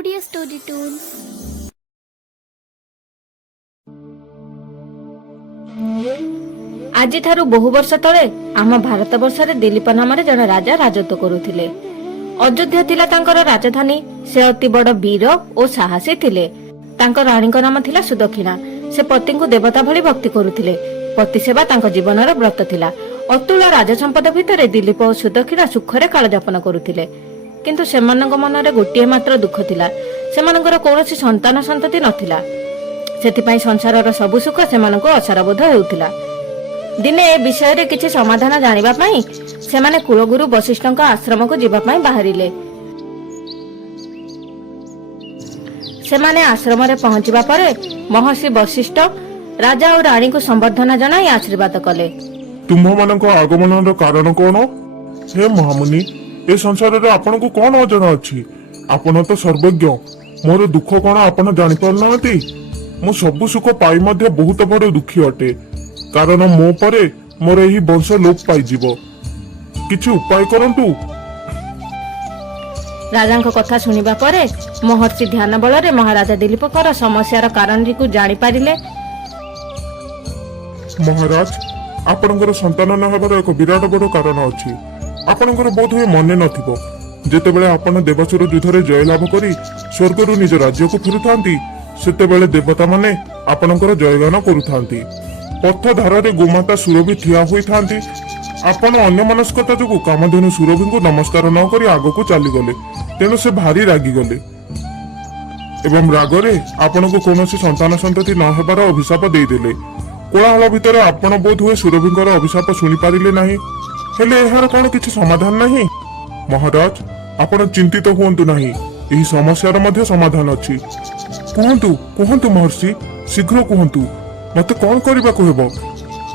Audio Story Tunes. आज बहु वर्ष तले आम भारत वर्षरे दिलीप नाम जड़े राजा राजत्व करुथिले। अयोध्या थिला तांकर राजधानी। से अति बड़ वीर और साहसी थिले। तांकर राणी नाम थिला सुदक्षिणा। से पति को देवता भली भक्ति करुथिले। पति सेवा तांको जीवनर व्रत थिला। अतुल राजसंपद भितर दिलीप और सुदक्षिणा सुखरे कालयापन करुथिले। किंतु सेमानक मनरे गोटिए मात्र दुख थिला। सेमानकर कौनसी संतान संतति नथिला। सेथिपाई संसारर सबु सुख सेमानक असारबोध हेउथिला। दिने ए विषय रे किछि समाधान जानिबा पई सेमाने कुलगुरु वशिष्ठଙ୍କ आश्रम को जीवा पई बाहरिले। सेमाने आश्रम रे पहुंचबा परे महर्षि वशिष्ठ राजा और रानी को संबर्धना जणाई आशीर्वाद कले। तुम्ह मानक आगमनर कारण कोन? हे महामुनि, ए संसार रे आपन को कोन अजन अछि? आपन तो सर्वज्ञ। मोर दुख कोन आपन जानि परनांती? मु सब सुख पाई मध्ये बहुत बड़ दुखी अटे। कारण मो परे मोर एही वंश लोप पाई जीवो। किछि उपाय करंतु। राजांक कथा सुनिबा परे महर्षि ध्यान बल रे महाराजा दिलीपकर समस्यार कारण को जानि पारिले। महाराज, आपनकर संतान न हेबार एक विराट बड़ कारण अछि। आपनकर बोध हुए मने नथिबो, जेतेबेले आपन देवासुर युद्धरे जय लाभ करी स्वर्गरु निज राज्य को फेरुथांती, सेतेबेले देवता माने आपनकर जयगान करुथांती। पथ धारे गोमाता सुरभि ठिया होई थांती। आपण अन्य मनस्कता जो कामधेनु सुरभि को नमस्कार न करी आगो को चली गले। तेणु से भारी रागी गले एवं रागरे आपण को कौनसी संतान संतति न हेबार अभिशाप दे देले। कोलाहल भितर आपण बोध हुए सुरभिंकर अभिशाप शुणी पारिले नाही। हेले एहार कोन किछि समाधान नाही? महाराज, आपण चिंतित हुअंतु नाही। एही समस्यार मध्ये समाधान अछि। कहंतु कहंतु महर्षि, शीघ्र कहंतु। मते कौन करबा को हेबो?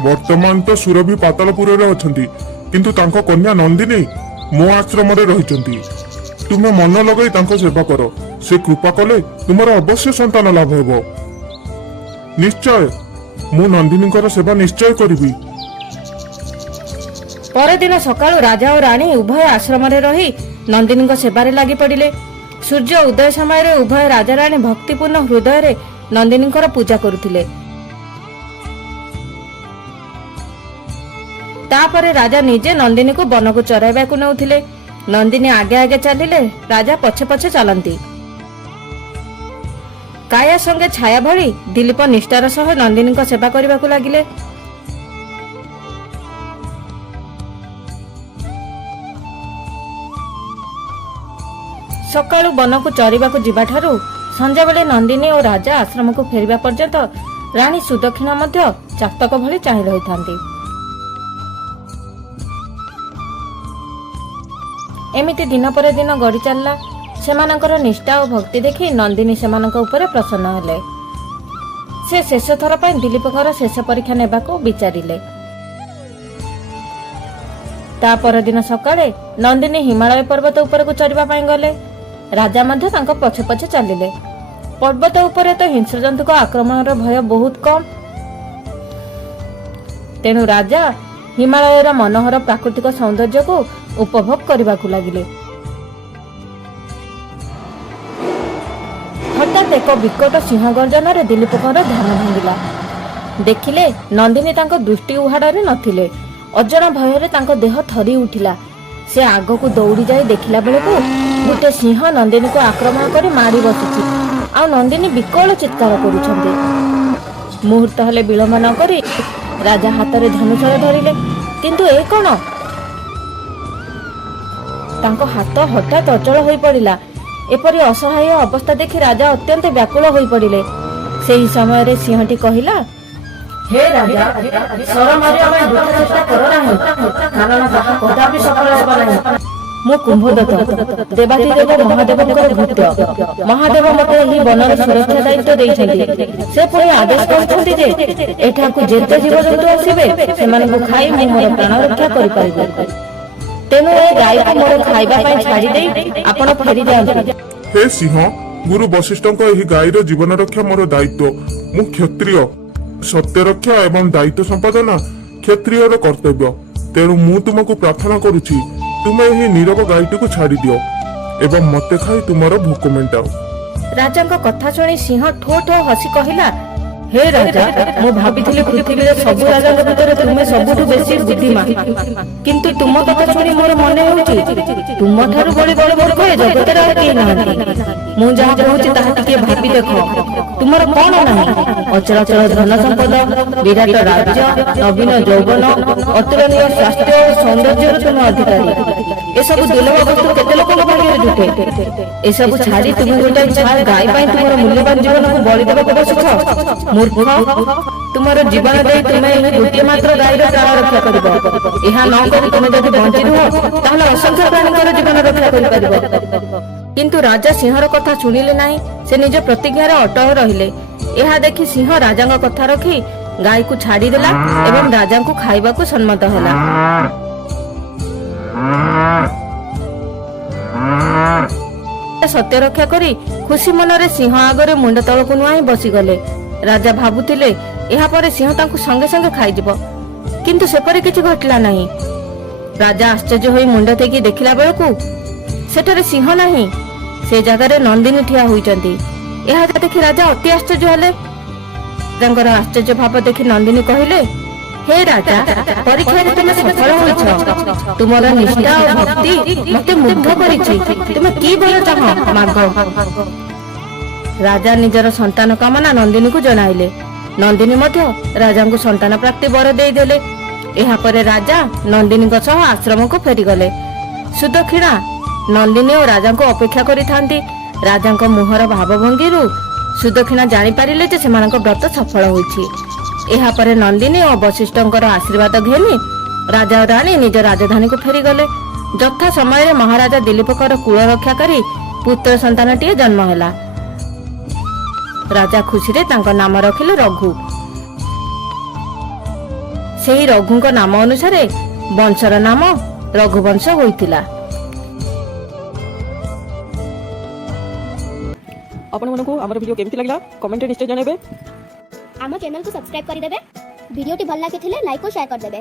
वर्तमान तो सुरभि पातालपुर रे अछंती, किंतु तांको कन्या नंदिनी मो आश्रम रे रहिचंती। तुमे मन लगई तांको सेवा करो। से कृपा कले तुमर अवश्य संतान लाभ हेबो। निश्चय मु नंदिनीकर सेवा निश्चय करिबी। पर दिन सकाळु राजा और रानी उभय आश्रम रे रही नंदिनी को सेवारे लागि पड़िले। सूर्य उदय समय रे उभय राजा रानी भक्तिपूर्ण हृदय रे नंदिनीकर पूजा करुथिले। तापरे राजा निजे नंदिनी को वन को चराइबा को नउथिले। नंदिनी आगे आगे चलिले, राजा पछे पछे चलंती। काया संगे छाया भरी दिलीप निष्ठार सह नंदिनी को सेवा करबा को लागिले। सकाळु वन को चरिबा को जिबा ठारू संध्या बेले नंदिनी और राजा आश्रम को फेरिबा पर्यंत रानी सुदक्षिणा मध्य चातक भली चाहि रहिथांती। एमिति दिन पर दिन गड़ी चलला। सेमानकर निष्ठा और भक्ति देखि नंदिनी सेमानक उपरे प्रसन्न हेले। से शेष थर पई दिलीपकर शेष परीक्षा नेबा को विचारिले। ता पर दिन सकाळे नंदिनी हिमालय पर्वत ऊपर को चढ़िबा पई गले। राजा मध्य तांको पछे पछे चलिले। पर्वत ऊपर तो हिंस्रजंतु को आक्रमणर भय बहुत कम। तेणु राजा हिमालयर मनोहर प्राकृतिक सौंदर्य को उपभोग करने को लगिले। हठात एक विकट सिंह गर्जन रे दिलीपकर ध्यान भांगिला। देखिले नंदिनी तांको दृष्टि उहाड़े नथिले। अजण भय तांको देह थरी उठिला। से आग को दौड़ी जाए देखिला बेले को गोटे सिंह नंदिनी को आक्रमण कर मारी बसुची। आ नंदिनी विकल चित्कार करुछन्ते। मुहूर्त हेले विलंब न करी राजा हाथ रे धनुषर धरिले। किंतु ए कोन? तांको हाथ हठात अचल होई पड़िला। एपरि असहाय अवस्था देखि राजा अत्यंत व्याकुल होई पड़िले। सेही समय रे सिंहटी कहिला, हे राजा, सर मारिया में दुख चेष्टा करो नाही, कारण ताहा कदापि सफल हेबा नाही। मो कुंभदत्त देवाती देव महादेवଙ୍କର भक्त। महादेव मते एही वनर सुरक्षा दायित्व दैछन्ति। से पुଣି आदेश करछन्ति जे एठाकु जेते जीवजंतु आसीबे सेମାନଙ୍କୁ खाई मु मोर प्राण रक्षा करि परिबे। तेनु ए गाय को मोर खाइबा पई छाडी देई आपण फेरी जांतु। हे सिंह, गुरु वशिष्ठଙ୍କ एही गाईर जीवन रक्षा मोर दायित्व। मु क्षत्रिय। सत्य रक्षा एवं दायित्व संपादन क्षत्रियर कर्तव्य। तेणु मु तुमको प्रार्थना करूछि, तुमे एही नीरव गायटी को छाड़ी दियो एवं मते खाई तुमर भूख मेंटाओ। ରାଜାଙ୍କ କଥା ଶୁଣି ସିଂହ ଠୋ ଠୋ ହସି କହିଲା, ହେ ରାଜା, ମୁଁ ଭାବିଥିଲି ପୃଥିବୀରେ ସବୁ ରାଜାଙ୍କ ଭିତରେ ତୁମେ ସବୁଠୁ ବେଶୀ ବୁଦ୍ଧିମାନ, କିନ୍ତୁ ତୁମ କଥା ଶୁଣି ମୋର ମନେ ହେଉଛି ତୁମ ଠାରୁ ବଳି ବଳି ମୂର୍ଖ ଏ ଜଗତରେ ଆଉ କେହି ନାହାନ୍ତି। ମୁଁ ଯାହା କହୁଛି ତାହା ଟିକେ ଭାବି ଦେଖ, ତୁମର କଣ ନାହିଁ? ଅଚଳାଚଳ ଧନ ସମ୍ପଦ, ବିରାଟ ରାଜ୍ୟ, ନବୀନ ଯୌବନ, ଅତୁଳନୀୟ ସ୍ୱାସ୍ଥ୍ୟ ଓ ସୌନ୍ଦର୍ଯ୍ୟର ତୁମେ ଅଧିକାରୀ। ଏସବୁ ଦୁର୍ଲଭ ବସ୍ତୁ କେତେ ଲୋକଙ୍କ ଭାଗ୍ୟରେ ଜୁଟେ? ଏସବୁ ଛାଡି ତୁମେ ଗୋଟେ ଛାଡ଼ ଗାଈ ପାଇଁ ତୁମର ମୂଲ୍ୟବାନ ଜୀବନକୁ ବଳି ଦେବାକୁ ବସୁଛ? ମୂର୍ଖ, ତୁମର ଜୀବନ ଦେଇ ତୁମେ ଏହି ଗୋଟିଏ ମାତ୍ର ଗାଈର ପ୍ରାଣ ରକ୍ଷା କରିବ। ଏହା ନ କରି ତୁମେ ଯଦି ବଞ୍ଚି ରୁହ ତାହେଲେ ଅସଂଖ୍ୟ ପ୍ରାଣୀଙ୍କର ଜୀବନ ରକ୍ଷା କରିପାରିବ। କିନ୍ତୁ ରାଜା ସିଂହର କଥା ଶୁଣିଲେ ନାହିଁ। ସେ ନିଜ ପ୍ରତିଜ୍ଞାରେ ଅଟଳ ରହିଲେ। ଏହା ଦେଖି ସିଂହ ରାଜାଙ୍କ କଥା ରଖି ଗାଈକୁ ଛାଡିଦେଲା ଏବଂ ରାଜାଙ୍କୁ ଖାଇବାକୁ ସମ୍ମତ ହେଲା। ସତ୍ୟ ରକ୍ଷା କରି ଖୁସି ମନରେ ସିଂହ ଆଗରେ ମୁଣ୍ଡ ତଳକୁ ନୁଆଇଁ ବସିଗଲେ। ରାଜା ଭାବୁଥିଲେ ଏହାପରେ ସିଂହ ତାଙ୍କୁ ସଙ୍ଗେ ସଙ୍ଗେ ଖାଇଯିବ, କିନ୍ତୁ ସେପରି କିଛି ଘଟିଲା ନାହିଁ। ରାଜା ଆଶ୍ଚର୍ଯ୍ୟ ହୋଇ ମୁଣ୍ଡ ଟେକି ଦେଖିଲା ବେଳକୁ ସେଠାରେ ସିଂହ ନାହିଁ, ସେ ଜାଗାରେ ନନ୍ଦିନୀ ଠିଆ ହୋଇଛନ୍ତି। ଏହା ଦେଖି ରାଜା ଅତି ଆଶ୍ଚର୍ଯ୍ୟ ହେଲେ। ରାଜାଙ୍କର ଆଶ୍ଚର୍ଯ୍ୟ ଭାବ ଦେଖି ନନ୍ଦିନୀ କହିଲେ, ହେ ରାଜା, ପରୀକ୍ଷାରେ ତୁମେ ସଫଳ ହୋଇଛ। ତୁମର ନିଷ୍ଠା ଓ ଭକ୍ତି ମତେ ମୁଗ୍ଧ କରିଛି। ତୁମେ କି ବର ଚାହ ମାଗ। ରାଜା ନିଜର ସନ୍ତାନ କାମନା ନନ୍ଦିନୀକୁ ଜଣାଇଲେ। ନନ୍ଦିନୀ ମଧ୍ୟ ରାଜାଙ୍କୁ ସନ୍ତାନ ପ୍ରାପ୍ତି ବର ଦେଇଦେଲେ। ଏହାପରେ ରାଜା ନନ୍ଦିନୀଙ୍କ ସହ ଆଶ୍ରମକୁ ଫେରିଗଲେ। ସୁଦକ୍ଷିଣା ନନ୍ଦିନୀ ଓ ରାଜାଙ୍କୁ ଅପେକ୍ଷା କରିଥାନ୍ତି। ରାଜାଙ୍କ ମୁହଁର ଭାବଭଙ୍ଗୀରୁ ସୁଦକ୍ଷିଣା ଜାଣିପାରିଲେ ଯେ ସେମାନଙ୍କ ବ୍ରତ ସଫଳ ହୋଇଛି। ଏହାପରେ ନନ୍ଦିନୀ ଓ ବଶିଷ୍ଠଙ୍କର ଆଶୀର୍ବାଦ ଘେନି ରାଜା ଓ ରାଣୀ ନିଜ ରାଜଧାନୀକୁ ଫେରିଗଲେ। ଯଥା ସମୟରେ ମହାରାଜା ଦିଲ୍ଲୀପଙ୍କର କୂଳ ରକ୍ଷା କରି ପୁତ୍ର ସନ୍ତାନଟିଏ ଜନ୍ମ ହେଲା। ରାଜା ଖୁସିରେ ତାଙ୍କ ନାମ ରଖିଲେ ରଘୁ। ସେହି ରଘୁଙ୍କ ନାମ ଅନୁସାରେ ବଂଶର ନାମ ରଘୁବଂଶ ହୋଇଥିଲା। ଆପଣମାନଙ୍କୁ ଆମର ଭିଡ଼ିଓ କେମିତି ଲାଗିଲା କମେଣ୍ଟରେ ନିଶ୍ଚୟ ଜଣାଇବେ। ଆମ ଚ୍ୟାନେଲକୁ ସବସ୍କ୍ରାଇବ କରିଦେବେ। ଭିଡ଼ିଓଟି ଭଲ ଲାଗିଥିଲେ ଲାଇକ୍ ଓ ସେୟାର କରିଦେବେ।